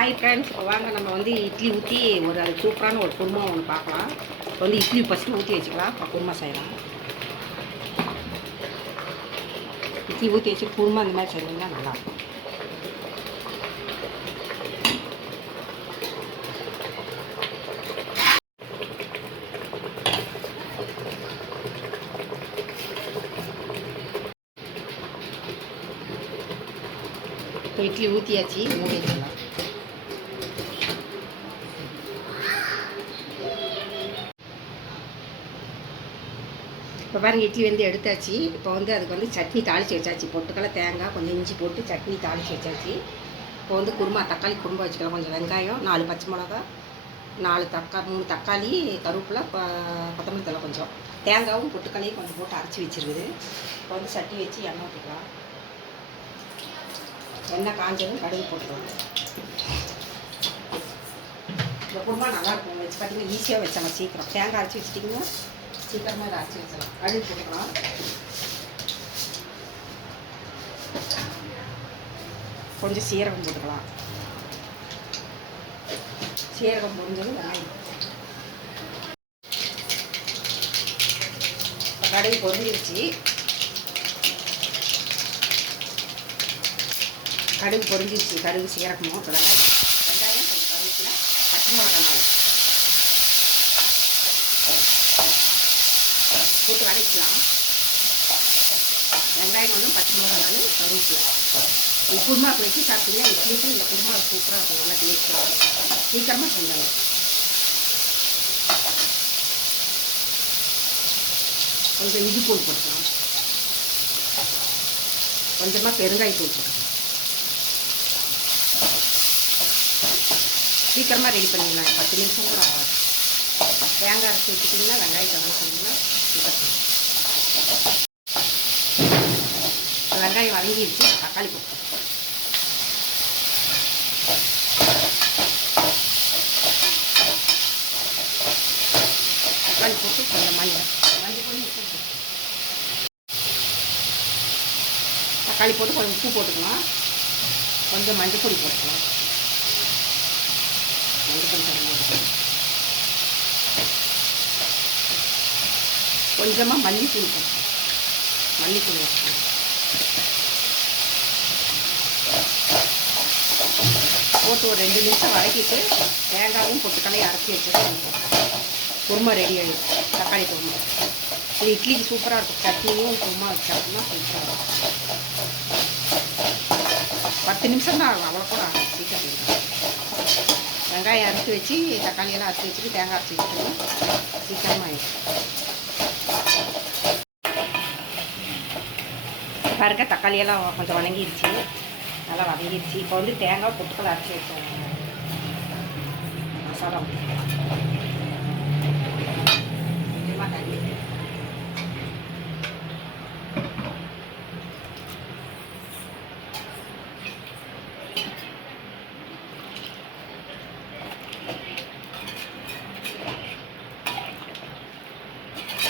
Hi friends இப்போ வாங்க நம்ம வந்து இட்லி ஊற்றி ஒரு அது சூப்பரான ஒரு குருமா ஒன்று பார்க்கலாம். இப்போ வந்து இட்லி ஃபஸ்ட்டு ஊற்றி வச்சுக்கலாம். இப்போ குருமா செய்யலாம். இட்லி ஊற்றி வச்சு குருமா இந்த மாதிரி செஞ்சீங்கன்னா நல்லாயிருக்கும் இப்போ இட்லி ஊற்றியாச்சு மூடி வச்சிடலாம். இப்போ பாருங்க இட்லி வந்து எடுத்தாச்சு. இப்போ வந்து அதுக்கு வந்து சட்னி தாளித்து வச்சாச்சு. பொட்டுக்கடலை தேங்காய் கொஞ்சம் இஞ்சி போட்டு சட்னி தாளித்து வச்சாச்சு. இப்போ வந்து குருமா தக்காளி குருமா வச்சுக்கலாம். கொஞ்சம் வெங்காயம் நாலு பச்சை மிளகா நாலு தக்காளி மூணு தக்காளி கருவேப்பிலை ப- கொத்தமல்லி தலை கொஞ்சம். தேங்காயும் பொட்டுக்கலையும் கொஞ்சம் போட்டு அரைச்சி வச்சிருக்குது. இப்போ வந்து சட்டி வச்சு எண்ணெய் ஊற்றிக்கலாம் எண்ணெய் காஞ்சதும் கடுகு போட்டுருவாங்க இந்த குருமா நல்லா இருக்கும் வச்சு பார்த்தீங்கன்னா ஈஸியாக வச்சாங்க. சீக்கிரம். தேங்காய் அரைச்சி வச்சுட்டிங்கன்னா சீக்கிரமாக இதை அரைச்சி வச்சிடலாம் கடுகு போட்டுக்கலாம் கொஞ்சம் சீரகம் போட்டுக்கலாம். சீரகம் பொறிஞ்சது வெங்காயம் கடுகு பொரிஞ்சிருச்சு. கடுகு பொறிஞ்சிருச்சு கடுகு சீரகமும் இப்போ வெங்காயம் கொஞ்சம் கருவேப்பிலை பச்சை மிளகா போட்டு வதக்கலாம். வெங்காயம் ஒன்றும் பச்சை மிளகாய் கருவேப்பிலை. இது குருமா வச்சு சாப்பிட்டீங்கன்னா இட்லிக்கு இந்த குருமா சூப்பராக இருக்கும். நல்லா டேஸ்ட்டாக இருக்கும். சீக்கிரமாக செஞ்சாங்க கொஞ்சம் இது போட்டு போட்டுக்கலாம். கொஞ்சமாக பெருங்காயத்தூள் போட்டுக்கலாம். சீக்கிரமாக ரெடி பண்ணிடலாம். பத்து நிமிஷம் கூட தேங்காய் அரைச்சி வச்சுட்டிங்கன்னா வெங்காயத்தை வதக்கிட்டிங்கன்னா வெங்காயம் வதங்கிடுச்சு தக்காளி போட்டு. தக்காளி போட்டு கொஞ்சம் மஞ்சள் மஞ்சள் பொடி உப்பு தக்காளி போட்டு கொஞ்சம் உப்பு போட்டுக்கலாம். கொஞ்சம் மஞ்சள் பொடி போட்டுக்கலாம் மஞ்சள் பொடி கொஞ்சம் போட்டுக்கலாம் கொஞ்சமாக மல்லித்தூள் போட்டுக்கலாம் மல்லித்தூள் போட்டு. ஒரு ரெண்டு நிமிஷம் வதக்கிட்டு தேங்காயும் பொட்டுக்கலையும் அரைச்சி வச்சுட்டு குருமா ரெடி ஆகிடும் தக்காளி குருமா. இது இட்லிக்கு சூப்பராக இருக்கும். சட்னியும் குருமா வச்சாப்புனா சூப்பராக இருக்கும். பத்து நிமிஷம் தான் ஆகும். அவ்வளோ கூட ஆகும் சீக்கிரம் வெங்காயம் அரைச்சி வச்சு தக்காளியெல்லாம் அரைச்சி வச்சுட்டு தேங்காய் அரைச்சி வச்சுட்டோம்னா சீக்கிரமாக ஆகிடும் பாருங்க தக்காளியெல்லாம் கொஞ்சம் வணங்கிடுச்சு நல்லா வதங்கிருச்சு. இப்போ வந்து தேங்காய் பொட்டுக்கள் அரைச்சி வச்சோம். மசாலா போட்டுக்கலாம். தண்ணி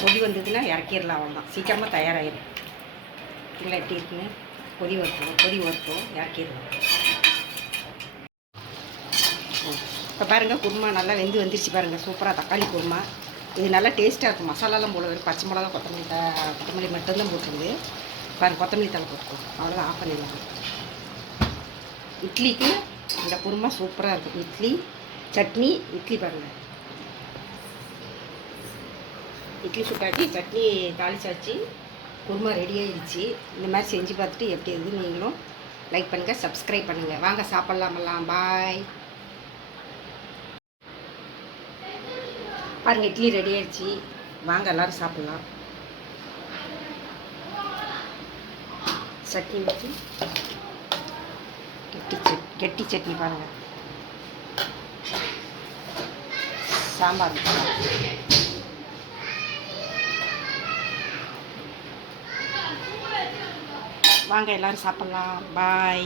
கொதி வந்ததுன்னா இறக்கிடலாம் அவ்வளோதான் சீக்கிரமாக தயாராகிடும் இல்லை எப்படி இருக்குங்க கொதி வரட்டும் கொதி வரட்டும் இப்போ பாருங்கள் குருமா நல்லா வெந்து வந்துருச்சு பாருங்கள் சூப்பராக தக்காளி குருமா. இது நல்லா டேஸ்ட்டாக இருக்கும். மசாலாலாம் போட வெறும் பச்சை மிளகா கொத்தமல்லி த கொத்தமல்லி மட்டும்தான் போட்டுருந்து பாருங்க கொத்தமல்லி தலை போட்டுக்கோ அவ்வளோதான் ஆஃப் பண்ணிடலாம் இட்லிக்கு இந்த குருமா சூப்பராக இருக்கும். இட்லி சட்னி இட்லி பாருங்கள் இட்லி சுட்டாச்சு சட்னி தாளிச்சாச்சு. குருமா ரெடி ஆயிடுச்சு. இந்த மாதிரி செஞ்சு பார்த்துட்டு எப்படி இருக்குது நீங்களும் லைக் பண்ணுங்கள் சப்ஸ்கிரைப் பண்ணுங்கள் வாங்க சாப்பிட்லாமெல்லாம் பாய் பாருங்க இட்லி ரெடி ஆயிடுச்சு. வாங்க எல்லாரும் சாப்பிட்லாம். சட்னி வச்சு கெட்டி சட் கெட்டி சட்னி பாருங்கள் சாம்பார். வாங்க எல்லாரும் சாப்பிட்லாம் பாய்